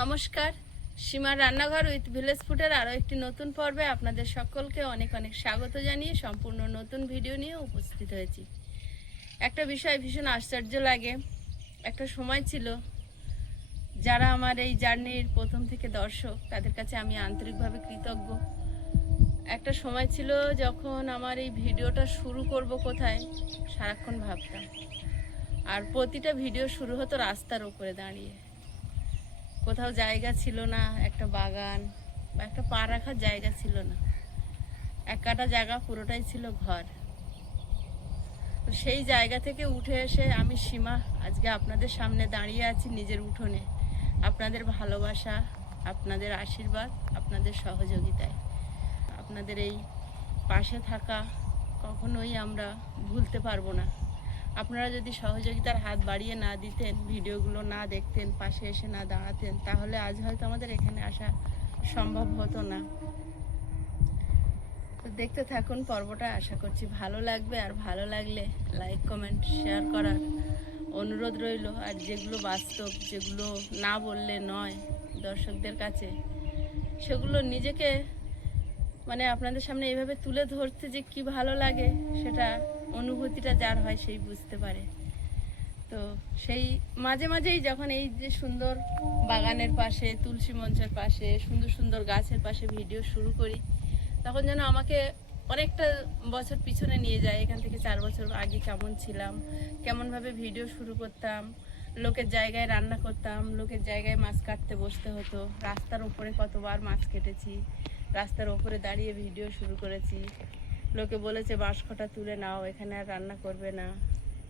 নমস্কার, সীমার রান্নাঘর উইথ ভিলেজ ফুডের আরও একটি নতুন পর্বে আপনাদের সকলকে অনেক অনেক স্বাগত জানিয়ে সম্পূর্ণ নতুন ভিডিও নিয়ে উপস্থিত হয়েছি। একটা বিষয় ভীষণ আশ্চর্য লাগে। একটা সময় ছিল, যারা আমার এই জার্নির প্রথম থেকে দর্শক, তাদের কাছে আমি আন্তরিকভাবে কৃতজ্ঞ। একটা সময় ছিল যখন আমার এই ভিডিওটা শুরু করব কোথায় সারাক্ষণ ভাবতাম, আর প্রতিটা ভিডিও শুরু হতো রাস্তার উপরে দাঁড়িয়ে। কোথাও জায়গা ছিল না, একটা বাগান বা একটা পা রাখার জায়গা ছিল না, এক কাটা জায়গা পুরোটাই ছিল ঘর। তো সেই জায়গা থেকে উঠে এসে আমি সীমা আজকে আপনাদের সামনে দাঁড়িয়ে আছি নিজের উঠোনে। আপনাদের ভালোবাসা, আপনাদের আশীর্বাদ, আপনাদের সহযোগিতায়, আপনাদের এই পাশে থাকা কখনোই আমরা ভুলতে পারবো না। আপনারা যদি সহযোগিতার হাত বাড়িয়ে না দিতেন, ভিডিওগুলো না দেখতেন, পাশে এসে না দাঁড়াতেন, তাহলে আজ হয়তো আমাদের এখানে আসা সম্ভব হতো না। তো দেখতে থাকুন পর্বটা, আশা করছি ভালো লাগবে। আর ভালো লাগলে লাইক, কমেন্ট, শেয়ার করার অনুরোধ রইল। আর যেগুলো বাস্তব, যেগুলো না বললে নয় দর্শকদের কাছে, সেগুলো নিজেকে আপনাদের সামনে এইভাবে তুলে ধরতে যে কি ভালো লাগে, সেটা অনুভূতিটা যার হয় সেই বুঝতে পারে। তো সেই মাঝে মাঝেই যখন এই যে সুন্দর বাগানের পাশে, তুলসী মঞ্চের পাশে, সুন্দর সুন্দর গাছের পাশে ভিডিও শুরু করি, তখন যেন আমাকে অনেকটা বছর পিছনে নিয়ে যায়। এখান থেকে 4 বছর আগে কেমন ছিলাম, কেমনভাবে ভিডিও শুরু করতাম, লোকের জায়গায় রান্না করতাম, লোকের জায়গায় মাছ কাটতে বসতে হতো, রাস্তার ওপরে কতবার মাছ কেটেছি, রাস্তার ওপরে দাঁড়িয়ে ভিডিও শুরু করেছি, লোকে বলেছে বাঁশখটা তুলে নাও, এখানে আর রান্না করবে না।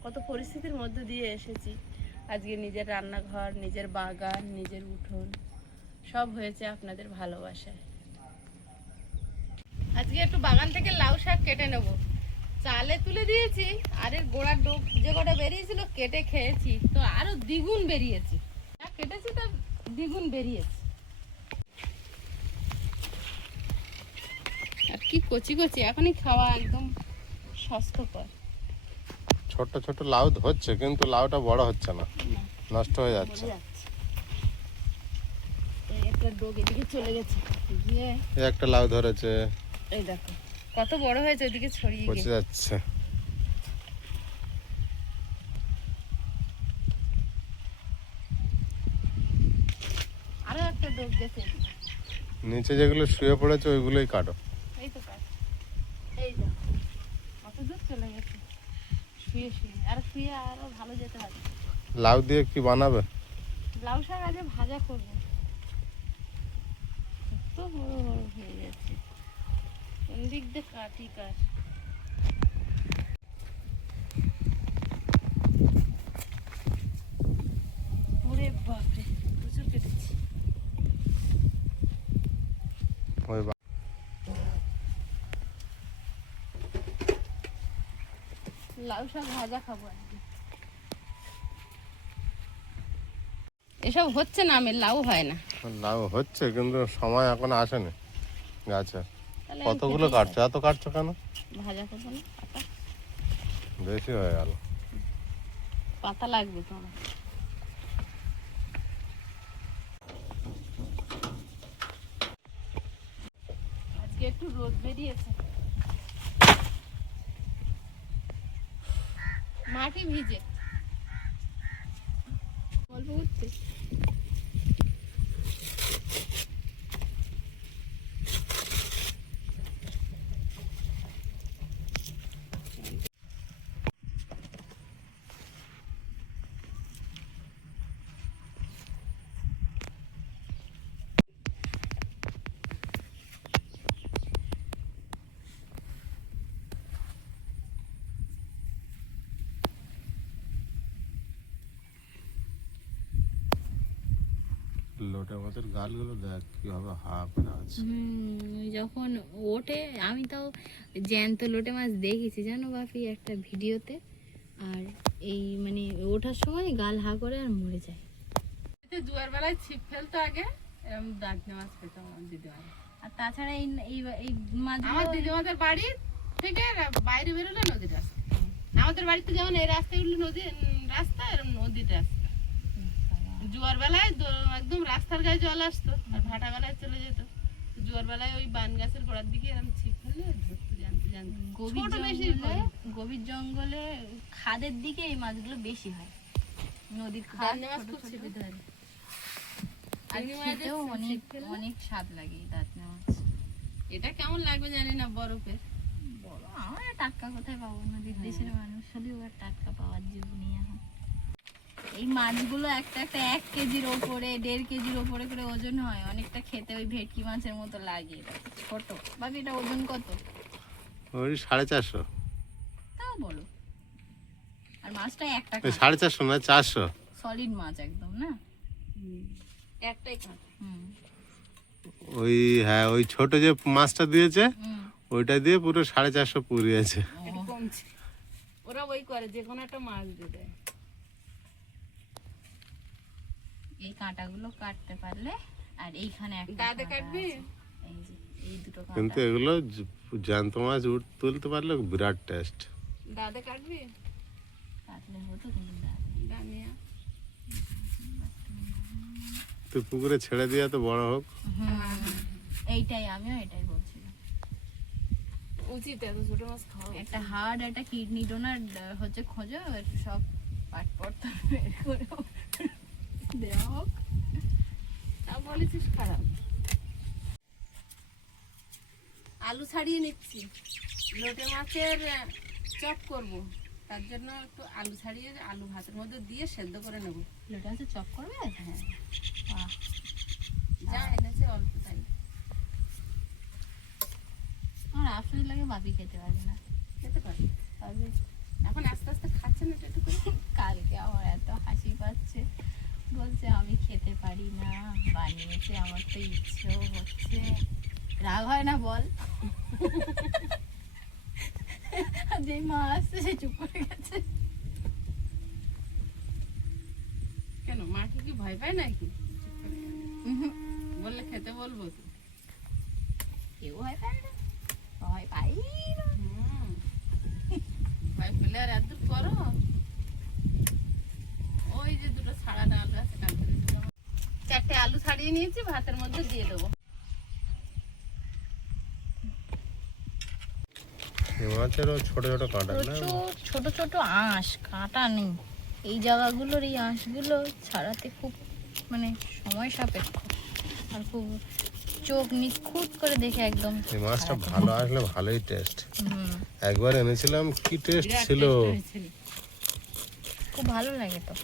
কত পরিস্থিতির মধ্য দিয়ে এসেছি। আজকে নিজের রান্নাঘর, নিজের বাগান, নিজের উঠোন, সব হয়েছে আপনাদের ভালোবাসায়। আজকে একটু বাগান থেকে লাউ শাক কেটে নেব। চালে তুলে দিয়েছি, আর এর গোড়ার ডোব যে কটা বেরিয়েছিল কেটে খেয়েছি, তো আরো দ্বিগুণ বেরিয়েছে। যা কেটেছি তার দ্বিগুণ বেরিয়েছে। আর কি কচি কচি, এখনই খাওয়া একদম স্বাস্থ্যকর। ছোট ছোট লাউ ধরছে, কিন্তু লাউটা বড় হচ্ছে না, নষ্ট হয়ে যাচ্ছে। এই একটা ডোগ এদিকে চলে গেছে, গিয়ে এই একটা লাউ ধরেছে, এই দেখো কত বড় হয়েছে, ওদিকে ছড়িয়ে পচে যাচ্ছে। আরো একটা ডোগ গেছে। নিচে যেগুলো শুয়ে পড়েছে ওইগুলোই কাটো। এই তো কাট, এই দেখো কত দূর চলে গেছে শুয়ে শুয়ে। আর শুয়ে আরো ভালো যেতে হবে। লাউ দিয়ে কি বানাবে? লাউ শাক আজ ভাজা করবো। কত বড় বড় হয়ে গেছে, কোন দিক দিয়ে কাটি কার। ওরে বাপরে, প্রচুর কেটেছি। ওই লাউ শাক ভাজা খাবো আজকে। এসব হচ্ছে না, আমি লাউ হয় না। লাউ হচ্ছে, কিন্তু সময় এখন আসেনি গাছে। তাহলে কতগুলো কাটছো? এত কাটছো কেন? ভাজা করবো না, পাতা বেশি হয়ে গেল। পাতা লাগবে তোমার। আজকে একটু রোদ বেরিয়েছে, মাটি ভিজে গল্প করছে। লোটে মাছের গালগুলো দেখ কিভাবে হা করে আছে। যখন ওঠে, আমি তাও জ্যান্ত লোটে মাছ দেখেছি জানো বাপি একটা ভিডিওতে। আর এই ওঠার সময় গাল হা করে আর মরে যায়। জোয়ার বেলায় ছিপ ফেলতো আগে, এরকম দাঁতনে মাছ পেতাম আমার দিদিমার। আর তাছাড়া এই এই মাছ আমার দিদিমাদের বাড়ি থেকে বাইরে বেরোলে নদীর রাস্তা। আমাদের বাড়িতে যেমন এই রাস্তাগুলো নদীর রাস্তা, এরকম নদীর রাস্তা। জোয়ার বেলায় একদম রাস্তার গায়ে জল আসতো আর ভাটা বেলায় চলে যেত। জোয়ার বেলায় ওই বান গাছের গোড়ার দিকে এরকম ছিপ ফেলে ধরতে জানতে গভীর জঙ্গলে খাদের দিকে এই মাছগুলো বেশি হয়। নদীর খাদ দান্নে মাছ ছোট খুব ছোট। ছিপে ধরে। আর চিংড়ি মাছ খেতেও দেখছেন অনেক ছিপ ফেলে? অনেক স্বাদ লাগে এই দাঁতনে মাছ। এটা কেমন লাগবে জানি না বরফের। বড় আমরা টাটকা কোথায় পাবো, নদীর দেশের মানুষ হলেও আর টাটকা পাওয়ার যোগ নেই এখন। এই মাছগুলো একটা একটা 1 কেজির ওপরে 1.5 কেজির ওপরে করে ওজন হয়। অনেকটা খেতে ওই ভেটকি মাছের মতো লাগে। এটা তো ছোট। বাকি এটা ওজন কত? ওই 450। তাও বলো। আর মাছটা একটা 450 না 400। সলিড মাছ একদম না। একটাই কাঁটা। হুম ওই হ্যাঁ ওই ছোট যে মাছটা দিয়েছে হুম। ওইটা দিয়ে পুরো 450 পুরিয়েছে। একটু কমছে। ওরা ওই করে যে কোনো একটা মাছ দিয়ে দেয়। এই কাঁটাগুলো কাটতে পারলে আর এইখানে একটা দাঁতে কাঁটা কাটবি? আছে। এই যে এই দুটো কিন্তু কাঁটা। এগুলো জ্যান্ত মাছ তুলতে পারলে বিরাট টেস্ট। দাঁতে কাটবি? কাটলে হতো কিন্তু দাঁত। দামিয়া। তুই পুকুরে ছেড়ে দিয়ে তো বড় হোক। এইটাই আমিও এটাই বলছিলাম। উচিত এত ছোট মাছ খাওয়া। একটা হার্ড একটা কিডনি ডোনার হচ্ছে খোঁজো, একটু সব পাট পড়তে বের করে দেওয়া হোক। তা বলেছিস খারাপ। আলু ছাড়িয়ে নিচ্ছি, লোটে মাছের চপ করব। তার জন্য একটু আলু ছাড়িয়ে আলু ভাতের মধ্যে দিয়ে সেদ্ধ করে নেব। লোটা আছে চপ করবে? হ্যাঁ, বাহ, যা এনেছে অল্প তাই। আমার আফসোস লাগে বাপি খেতে পারবে না। খেতে পারি। পারবে? এখন আস্তে আস্তে খাচ্ছে না একটু করে। কালকে আমার এত হাসি পাচ্ছে, বলছে আমি খেতে পারি না, বানিয়েছে আমার তো ইচ্ছেও হচ্ছে। রাগ হয় না বল? আর যেই মা আসছে সে চুপ করে গেছে। কেন মাকে কি ভয় পায় নাকি? বললে খেতে বলবো তো। কেউ ভয় পায় না, ভয় পাই না। ভয় পেলে আর এত করো। ওই যে দুটো ছাড়া ডাল আছে কালকে 4টে আলু ছাড়িয়ে নিয়েছি, ভাতের মধ্যে দিয়ে দেবো। এই মাছেরও ছোট ছোট কাঁটা না? প্রচুর ছোট ছোট আঁশ, কাঁটা নেই। এই জায়গাগুলোর এই আঁশগুলো ছাড়াতে খুব মানে সময় সাপেক্ষ আর খুব চোখ নিখুঁত করে দেখে একদম। এই মাছটা ভালো আসলে ভালোই টেস্ট। হুম, একবার এনেছিলাম কি টেস্ট ছিল। খুব ভালো লাগে তো।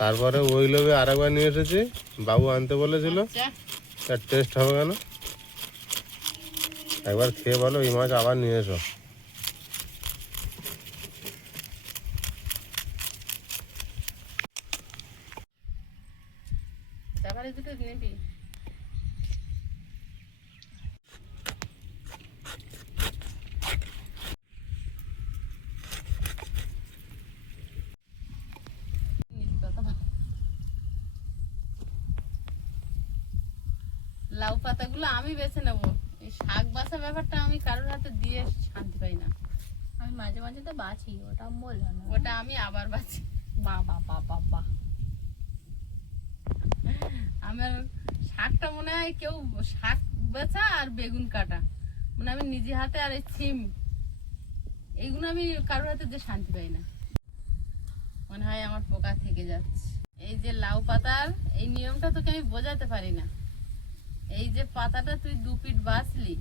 তারপরে ওই লোভে আরেকবার নিয়ে এসেছি, বাবু আনতে বলেছিল। আচ্ছা, তার টেস্ট হবে কেন? একবার খেয়ে বলো এই মাছ আবার নিয়ে এসো। তারপরে দুটো নিবি। লাউ পাতাগুলো আমি বেছে নেবো। এই শাক বাছা ব্যাপারটা আমি কারোর হাতে দিয়ে শান্তি পাই না। আমি মাঝে মাঝে তো বাছি, ওটা বললো না। ওটা আমি আবার বাছি। বাবা বাবা বাবা, আমার শাকটা মনে হয় কেউ শাক বেচা আর বেগুন কাটা, মানে আমি নিজে হাতে, আর এই সিম, এইগুলো আমি কারোর হাতে দিয়ে শান্তি পাই না। মনে হয় আমার পোকা থেকে যাচ্ছে। এই যে লাউ পাতার এই নিয়মটা তোকে আমি বোঝাতে পারি না। এই যে পাতাটা তুই 2 পিট বাছলি,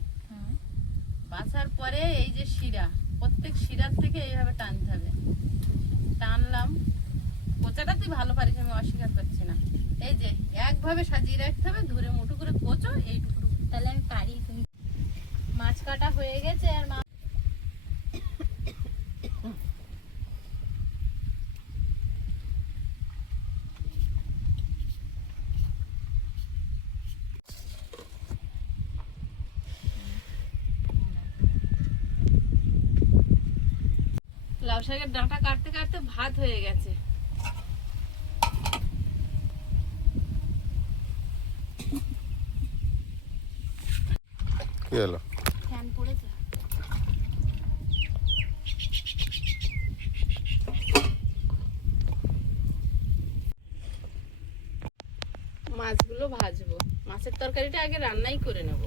বাছার পরে এই যে শিরা, প্রত্যেক শিরার থেকে এইভাবে টানতে হবে। টানলাম, কোচাটা তুই ভালো পারিস, আমি অস্বীকার করছি না। এই যে একভাবে সাজিয়ে রাখতে হবে, ধরে মুঠো করে কোচো এইটুকু। তাহলে আমি পারি। তুমি মাছ কাটা হয়ে গেছে আর মা লাউ শাকের ডাঁটা কাটতে কাটতে ভাত হয়ে গেছে। কি হলো? ফ্যান পড়েছে। মাছগুলো ভাজবো। মাছের তরকারিটা আগে রান্নাই করে নেব।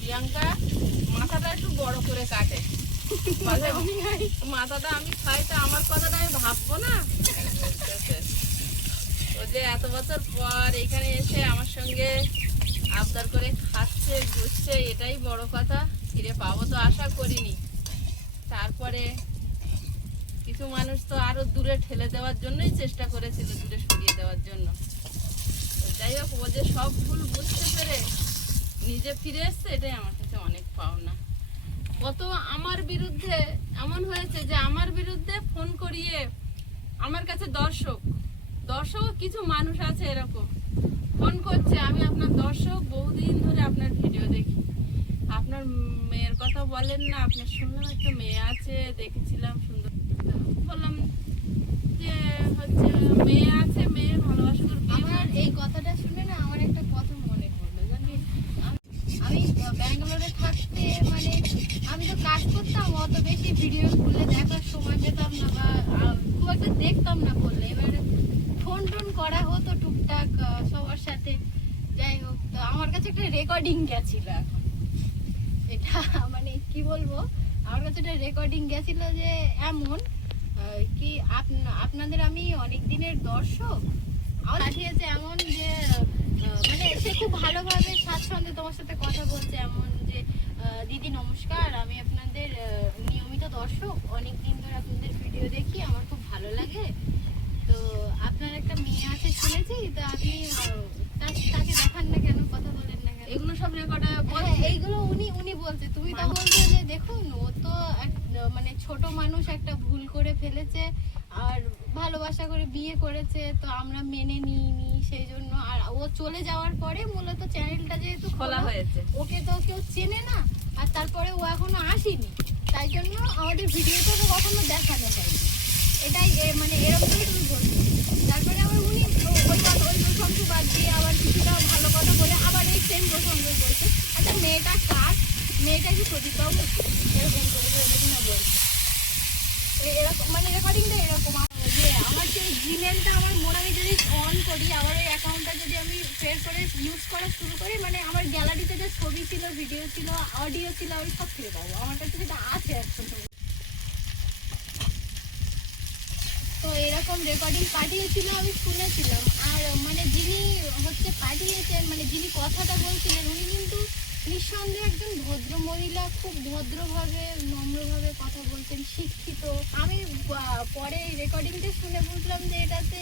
প্রিয়াঙ্কা মাথাটা একটু বড় করে কাটে, মাথাটা আমি খাই তো আমার কথাটা আমি ভাববো না। ও যে এত বছর পর এখানে এসে আমার সঙ্গে আবদার করে খাচ্ছে ঘুরছে, এটাই বড় কথা। ফিরে পাবো তো আশা করিনি। তারপরে কিছু মানুষ তো আরো দূরে ঠেলে দেওয়ার জন্যই চেষ্টা করেছিল, দূরে সরিয়ে দেওয়ার জন্য। যাই হোক, ও যে সব ভুল বুঝতে পেরে নিজে ফিরে এসছে, এটাই আমার কাছে অনেক পাওনা। কত আমার বিরুদ্ধে এমন হয়েছে যে আমার বিরুদ্ধে ফোন করিয়ে আমার কাছে দর্শক কিছু মানুষ আছে এরকম ফোন করছে, আমি আপনার দর্শক, বহুদিন ধরে আপনার ভিডিও দেখি, আপনার মেয়ের কথা বলেন না, আপনার শুনলাম একটা মেয়ে আছে, দেখেছিলাম সুন্দর। বললাম যে হচ্ছে মেয়ে আছে, মেয়ে ভালোবাসা করে আমার এই কথাটা শুনে না আমার একটা কথা মনে পড়লো, জানিস আমি ব্যাঙ্গালোরে থাকতে মানে আমি তো কাজ করতাম, অত বেশি ভিডিও খুলে দেখার সময় পেতাম না বা খুব একটা দেখতাম না করলে। এবারে ফোন টোন করা হতো টুকটাক সবার সাথে। যাই হোক, তো আমার কাছে একটা রেকর্ডিং গেছিল। এখন এটা মানে কি বলবো, আমার কাছে একটা রেকর্ডিং গেছিল যে এমন কি আপনাদের আমি অনেক দিনের দর্শক, আমার পাঠিয়েছে এমন যে মানে সে খুব ভালোভাবে স্বাচ্ছন্দ্যে তোমার সাথে কথা বলছে, এমন যে দিদি নমস্কার, আমি আপনাদের নিয়মিত দর্শক, অনেক দিন ধরে আপনাদের ভিডিও দেখি, আমার খুব ভালো লাগে। তো আপনার একটা মেয়ে আছে শুনেছি, তো আপনি তাকে দেখান না কেন, কথা বলেন না কেন? এগুলো সব রেকর্ডে এইগুলো উনি বলছে। তুমি তো বলছো যে দেখুন ও তো মানে ছোট মানুষ, একটা ভুল করে ফেলেছে আর ভালোবাসা করে বিয়ে করেছে, তো আমরা মেনে নিইনি সেই জন্য। আর ও চলে যাওয়ার পরে মূলত চ্যানেলটা যেহেতু খোলা হয়েছে, ওকে তো কেউ চেনে না, আর তারপরে ও এখনো আসেনি, তাই জন্য আমাদের ভিডিওটা তো কখনো দেখানো হয়নি। এটাই মানে এরকম করে তুমি বলছো। তারপরে আবার উনি ওই প্রসঙ্গ বাদ দিয়ে আবার কিছুটা ভালো কথা বলে আবার এই সেম প্রসঙ্গ বলছে, আচ্ছা মেয়েটা কার, মেয়েটা কি প্রদীপবাবু, এরকম করে দেখি না বলছে। এরকম মানে রেকর্ডিংটা এরকম যে আমার যে জিমেলটা আমার মনে, আমি যদি অন করি আমার ওই অ্যাকাউন্টটা যদি আমি ফের করে ইউজ করা শুরু করি, মানে আমার গ্যালারিতে যে ছবি ছিল, ভিডিও ছিল, অডিও ছিল, আমি সব ফিরে পাবো। আমার কাছে যেটা আছে এখন। তো এরকম রেকর্ডিং পাঠিয়েছিল, আমি শুনেছিলাম। আর মানে যিনি হচ্ছে পাঠিয়েছেন, মানে যিনি কথাটা বলছিলেন, উনি কিন্তু নিঃসন্দেহে একজন ভদ্র মহিলা, খুব ভদ্রভাবে নম্রভাবে কথা বলতেন, শিক্ষিত। আমি পরে রেকর্ডিংটা শুনে বুঝলাম যে এটাতে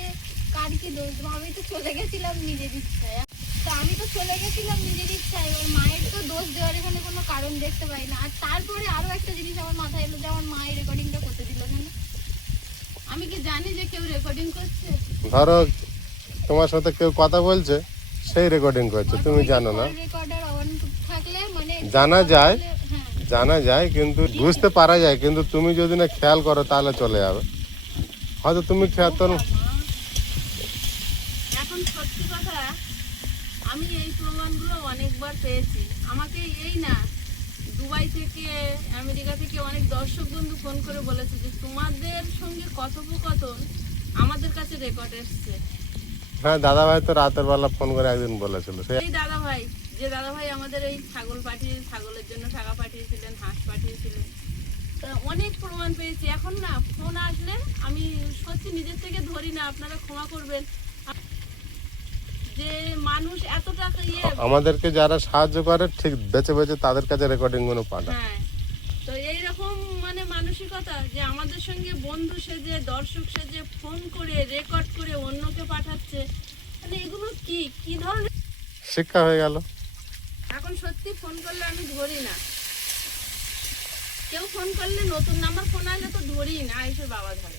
কার কি দোষ। আমি তো চলে গেছিলাম নিজের ইচ্ছায়, তো আমি তো চলে গেছিলাম নিজের ইচ্ছায়, ওর মায়ের তো দোষ দেওয়ার এখানে কোনো কারণ দেখতে পাই না। আর তারপরে আরো একটা জিনিস আমার মাথায় এলো যে আমার মায়ের রেকর্ডিংটা করতে দিল কেন? আমি কি জানি যে কেউ রেকর্ডিং করছে? ধরো তোমার সাথে কেউ কথা বলছে, সেই রেকর্ডিং করছে, তুমি জানো না। রেকর্ডার অন থাকলে মানে জানা যায়, হ্যাঁ জানা যায়, কিন্তু বুঝতে পারা যায়, কিন্তু তুমি যদি না খেয়াল করো তাহলে চলে যাবে। হয়তো তুমি খেয়াল করো। এখন সত্যি কথা, আমি এই প্রমাণগুলো অনেকবার পেয়েছি। আমাকে এই না, দুবাই থেকে, আমেরিকা থেকে অনেক দর্শক বন্ধু ফোন করে বলেছে যে তোমাদের সঙ্গে কথোপকথন আমাদের কাছে রেকর্ড এসছে। হ্যাঁ, দাদা ভাই তো রাতের বেলা ফোন করে একদিন বলেছিল। এই দাদা ভাই, যে দাদা ভাই আমাদের এই ছাগলের জন্য টাকা পাঠিয়েছিলেন, হাঁস পাঠিয়েছিলেন, তা অনেক প্রমাণ পেয়েছি। এখন না ফোন আসলে আমি সত্যি নিজের থেকে ধরি না, আপনারা ক্ষমা করবেন। যে মানুষ এত টাকা আমাদেরকে যারা সাহায্য করে ঠিক বেছে বেছে তাদের কাছে রেকর্ডিং গুলো পাঠায়। হ্যাঁ, তো এইরকম মানে মানসিকতা যে আমাদের সঙ্গে বন্ধু সেজে, দর্শক সেজে ফোন করে রেকর্ড করে অন্যকে পাঠাচ্ছে, তাহলে এগুলো কি কি ধরনের? শিক্ষা হয়ে গেল। এখন সত্যি ফোন করলে আমি ধরি না, কেউ ফোন করলে নতুন নাম্বার ফোন আসলে তো ধরি না, এসে বাবা ধরে।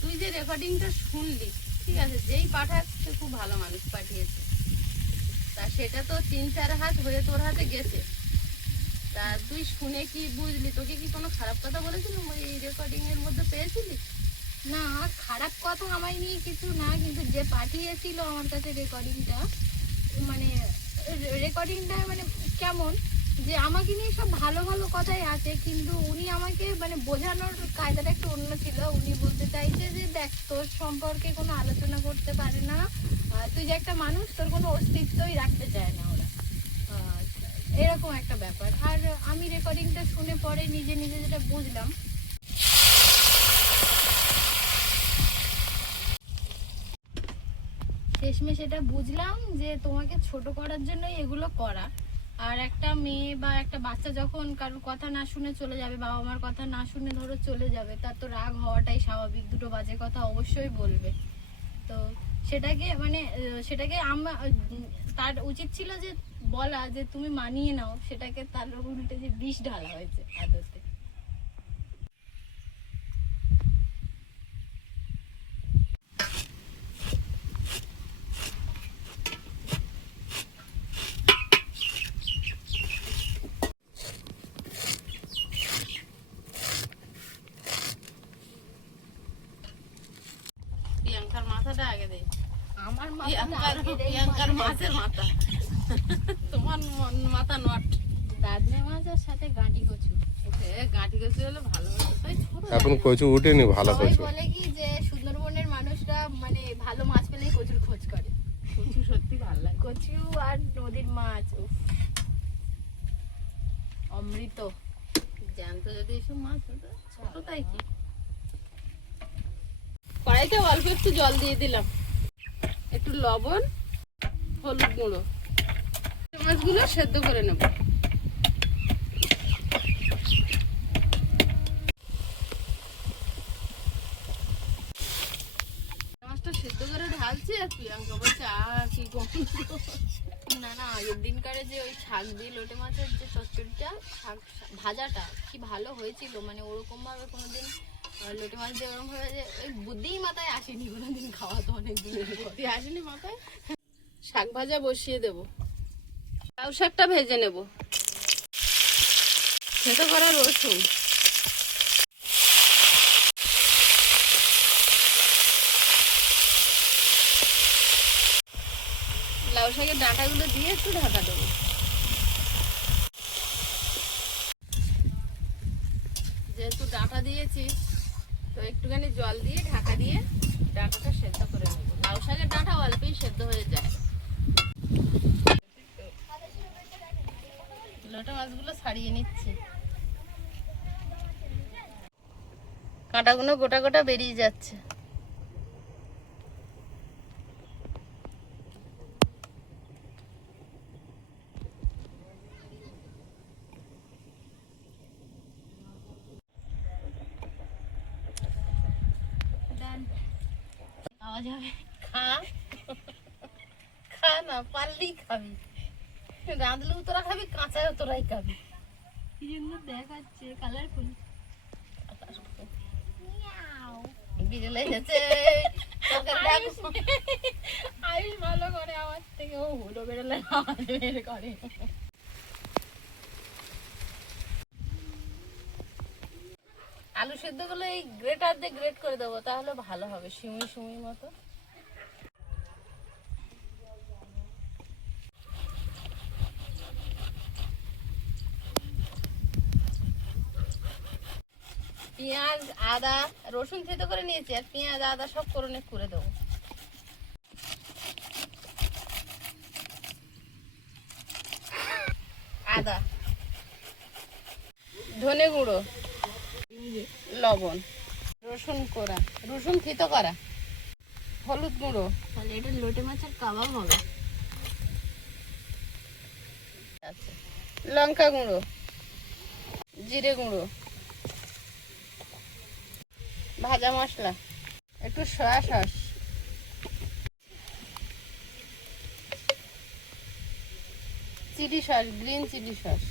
তুই যে রেকর্ডিংটা শুনলি, ঠিক আছে, যেই পাঠাচ্ছে খুব ভালো মানুষ পাঠিয়েছে, তা সেটা তো 3-4 হাত হয়ে তোর হাতে গেছে, তা তুই শুনে কি বুঝলি? তোকে কি কোনো খারাপ কথা বলেছিল ওই রেকর্ডিং এর মধ্যে পেয়েছিলি? না, খারাপ কথা আমায় নিয়ে কিছু না, কিন্তু যে পাঠিয়েছিল আমার কাছে রেকর্ডিংটা, মানে রেকর্ডিংটা মানে কেমন, যে আমাকে নিয়ে সব ভালো ভালো কথাই আছে, কিন্তু উনি আমাকে মানে বোঝানোর কায়দাটা একটু অন্য ছিল। উনি বলতে চাইছে যে দেখ, তোর সম্পর্কে কোনো আলোচনা করতে পারে না, তুই যে একটা মানুষ, তোর কোনো অস্তিত্বই রাখতে চায় না ওরা, এরকম একটা ব্যাপার। আর আমি রেকর্ডিংটা শুনে পরে নিজে নিজে যেটা বুঝলাম, শেষমেশ এটা বুঝলাম যে তোমাকে ছোট করার জন্যই এগুলো করা। আর একটা মেয়ে বা একটা বাচ্চা যখন কারোর কথা না শুনে চলে যাবে, বাবা মার কথা না শুনে ধরো চলে যাবে, তার তো রাগ হওয়াটাই স্বাভাবিক, দুটো বাজে কথা অবশ্যই বলবে। তো সেটাকে মানে সেটাকে তার উচিত ছিল যে বলা যে তুমি মানিয়ে নাও, সেটাকে তার উল্টে যে বিষ ঢালা হয়েছে আদতে। প্রিয়াঙ্কার মাথাটা আগে দে। আমার প্রিয়াঙ্কার মাছের মাথা, তোমার মাথা নট। দাদনে মাছের সাথে গাঁটি কচু, গাঁটি গেছে হলে ভালো হতো, তাই ছোট এখন কচু উঠেনি, ভালো সবাই কচু। বলে কি যে সুন্দরবনের মানুষরা মানে ভালো মাছ পেলেই কচুর খোঁজ করে। কচু সত্যি ভালো লাগে। কচু আর নদীর মাছ, উফ, অমৃত। জ্যান্ত যদি এসব মাছ হতো, ছোট তাই কি। কড়াইতে অল্প একটু জল দিয়ে দিলাম, একটু লবণ, হলুদ গুঁড়ো, মাছগুলো সেদ্ধ করে নেব। মাছটা সেদ্ধ করে ঢালছি, আর প্রিয়াঙ্কা বলছে কি গন্ধ। না না, আগের দিনকারে যে ওই শাক দিয়ে লোটে মাছের যে চচ্চড়িটা, শাক ভাজাটা কি ভালো হয়েছিল, মানে ওরকম ভাবে কোনোদিন লোটে মাছ দিয়ে ওরকম ভাবে যে ওই বুদ্ধিই মাথায় আসেনি কোনোদিন, খাওয়া তো অনেক দূরের কথা। তুই আসেনি মাথায়। শাক ভাজা বসিয়ে দেব, লাউ শাকটা ভেজে নেব, সেদ্ধ করা রসুন, লাউ শাকের ডাঁটাগুলো দিয়ে একটু ঢাকা দেবো। যেহেতু ডাঁটা দিয়েছি, তো একটুখানি জল দিয়ে ঢাকা দিয়ে ডাঁটাটা সেদ্ধ করে নেব। লাউ শাকের ডাঁটা অল্পই সেদ্ধ হয়ে যায়। লোটে মাছগুলো ছাড়িয়ে নিচ্ছি, কাঁটাগুলো গোটা গোটা বেরিয়ে যাচ্ছে। খাওয়া যাবে। খা, খা না পারলেই খাবি, রাঁধলেও তোরা খাবি, কাঁচাও তোরাই খাবি। কি সুন্দর দেখাচ্ছে, কালারফুল। বিড়ালে গেছে, আয়ুষ ভালো করে আমার থেকে, ও হলো বেরোলে আওয়াজ বের করে। আলু সেদ্ধ গুলো এই গ্রেটার দিয়ে গ্রেট করে দেবো, তাহলে ভালো হবে, সিমি সিমি মতো। পেঁয়াজ, আদা, রসুন থেতো করে নিয়েছি, আর পেঁয়াজ আদা সব ফোড়নে করে দেবো। আদা, ধনে গুঁড়ো, লবণ, রসুন কোড়া, রসুন থেতো করা, হলুদ গুঁড়ো। তাহলে এটা লোটে মাছের কাবাব হবে। আচ্ছা, লঙ্কা গুঁড়ো, জিরে গুঁড়ো, ভাজা মশলা, একটু soya sauce, chilli sauce, green chilli sauce,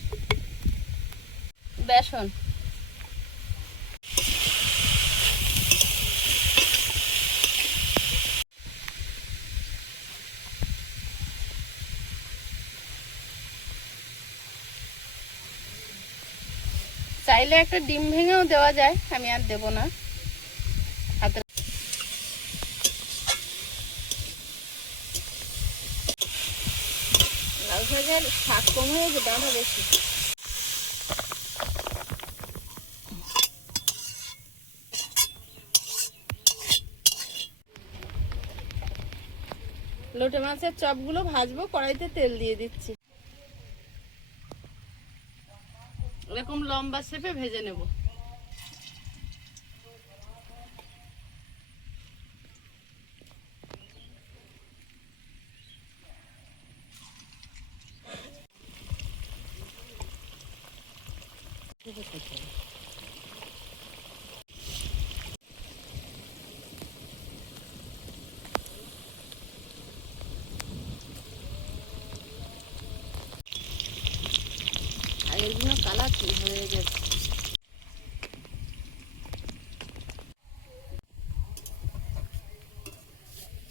বেসন, চাইলে একটা ডিম ভেঙেও দেওয়া যায়, আমি আর দেব না। হাতে লাউ শাকের শাক কম হয়েছে, ডাঁটা বেশি। লোটে মাছের চপগুলো ভাজবো, কড়াইতে তেল দিয়ে দিচ্ছি। এরকম লম্বা শেপে ভেজে নেব। আর এগুলো কালার হয়ে গেছে।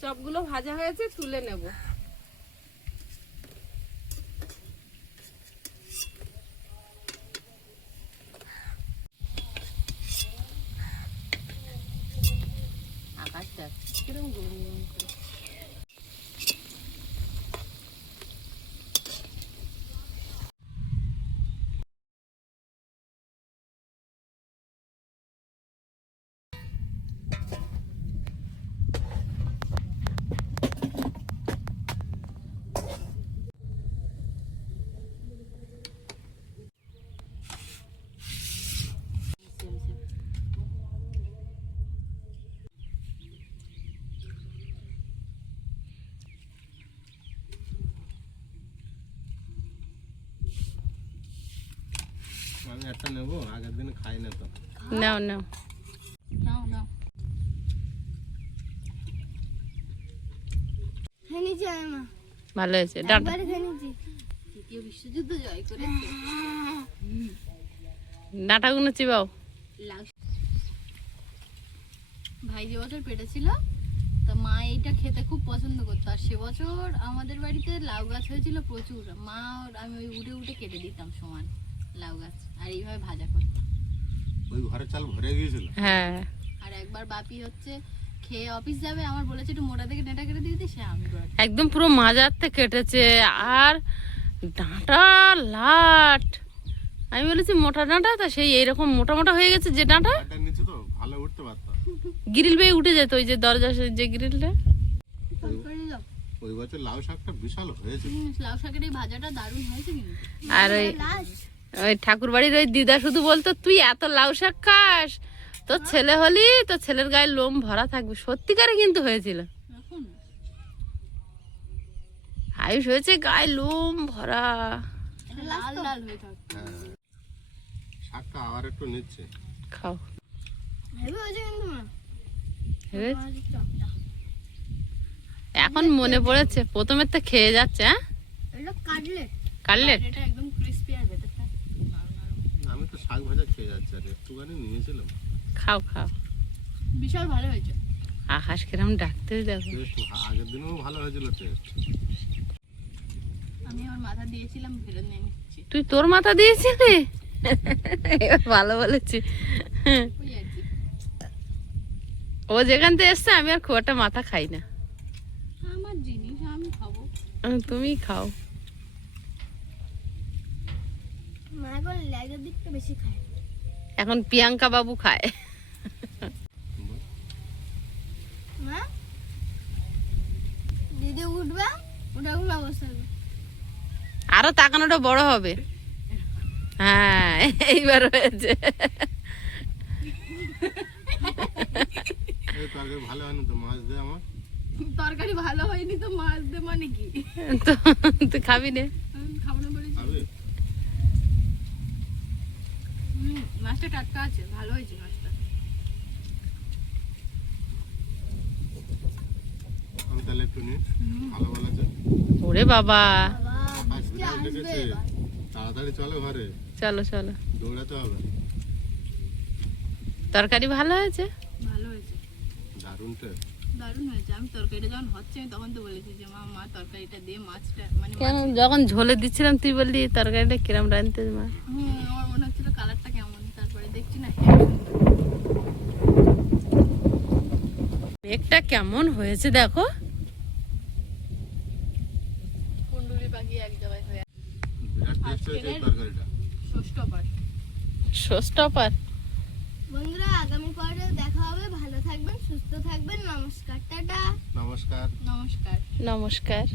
চপগুলো ভাজা হয়েছে, তুলে নেব। আকাশটা কিরকম গরম গরম করে। আমি একটা নেবো, আগের দিন খাই না তো। নাও নাও নাও নাও। ভালো হয়েছে। ডাঁটা দ্বিতীয় বিশ্বযুদ্ধ জয় করেছে। ডাঁটাগুলো চিবাও। লাউ ভাই যে বছর পেটে ছিল, তা মা এইটা খেতে খুব পছন্দ করতো। আর সে বছর আমাদের বাড়িতে লাউ গাছ হয়েছিল প্রচুর। মা আর আমি ওই উঠে উঠে কেটে দিতাম সমান লাউ গাছ, আর এইভাবে ভাজা করতাম। ওই ঘরে চাল ভরে গিয়েছিল। হ্যাঁ, আর একবার বাপি হচ্ছে খেয়ে অফিস যাবে, আমার বলেছে একটু মোটা থেকে ডেটা কেটে দিয়ে দিই, সে আমি করে একদম পুরো মাজারতে কেটেছে। আর ডাঁটা লাট, আমি বলেছি মোটা ডাঁটা, তা সেই এইরকম মোটা মোটা হয়ে গেছে যে ডাঁটা আটা নিচে তো ভালো উঠতে পারতাম। গ্রিল বেয়ে উঠে যেত, ওই যে দরজা যে গ্রিলটা। করে দাও। ওই বছর লাউ শাকটা বিশাল হয়েছে। লাউ শাকের এই ভাজাটা দারুণ হয়েছে কিন্তু। আর ওই ঠাকুর বাড়ির ওই দিদা শুধু বলতো, তুই এত লাউ শাক খাস, তোর ছেলে হলি তোর ছেলের গায়ে লোম ভরা থাকবে। সত্যিকারে কিন্তু হয়েছিল। এখন আয়ুষ হয়েছে গায়ে লোম ভরা। এটা লাল লাল হয়ে থাকে। হ্যাঁ, শাকটা আবার একটু নিচ্ছে। খাও। হেভি হয়েছে কিন্তু মা। হেবে? এখন মনে পড়েছে, প্রথমে তো খেয়ে যাচ্ছে। হ্যাঁ, এটা কাটলেট। কাটলেট। এটা একদম ক্রিসপি আর ভেতরটা আমি তো শাক ভাজা খেয়ে যাচ্ছি, আর একটুখানি নিয়েছিলাম। খাও খাও। বিশাল ভালো হয়েছে। আকাশ কিরম ডাকতে দেখো। টেস্ট আগের দিনও ভালো হয়েছিল টেস্ট। আমি আমার মাথা দিয়েছিলাম, ফেরত নিয়ে নিচ্ছি। তুই তোর মাথা দিয়েছিলি? এবার ভালো বলেছি। ওই আর কি। ও যেখান থেকে এসছে, আমি আর খুব একটা মাথা খাই না। আমার জিনিস আমি খাবো। তুমি খাও। মা এখন লেগের দিকটা বেশি খায়। এখন প্রিয়াঙ্কা বাবু খায়। মা দিদি উঠবে, ওটা কোনো অবস্থা হবে। আরো তাকানোটা বড় হবে। হ্যাঁ, এইবার হয়েছে। এই তরকারি ভালো হয়নি তো, মাছ দে আমার। তরকারি ভালো হয়নি তো মাছ দে মানে কি? তো তুই খাবি না? আমি খাবো না বলেছি। খাবি? মাছটা টাটকা আছে, ভালো হয়েছে মাছটা। আমি তাহলে একটু নিই, ভালো ভালো আছে। ওরে বাবা, আজ বিড়াল ডেকেছে, তাড়াতাড়ি চলো ঘরে, চলো চলো। দৌড়াতে হবে। তরকারি ভালো হয়েছে? ভালো হয়েছে, দারুণ টেস্ট। দারুণ হয়েছে। আমি তরকারিটা যখন হচ্ছে আমি তখন তো বলেছি যে মা তরকারিটা দিয়ে মাছটা মানে কেন যখন ঝোলে দিচ্ছিলাম তুই বললি তরকারিটা কিরম রাঁধতে মা? আমার মনে হচ্ছিল কালারটা কেমন, তারপরে দেখছি না মেঘটা কেমন হয়েছে দেখো। কুন্ডুলি পাখি এক জায়গায় হয়ে বিরাট টেস্ট হয়েছে এই তরকারিটা। ষষ্ঠ পাঠ। শোস্টপার। বন্ধুরা আগামী পর্বে দেখা হবে। ভালো থাকবেন, সুস্থ থাকবেন। নমস্কার, টাটা। নমস্কার। নমস্কার। নমস্কার।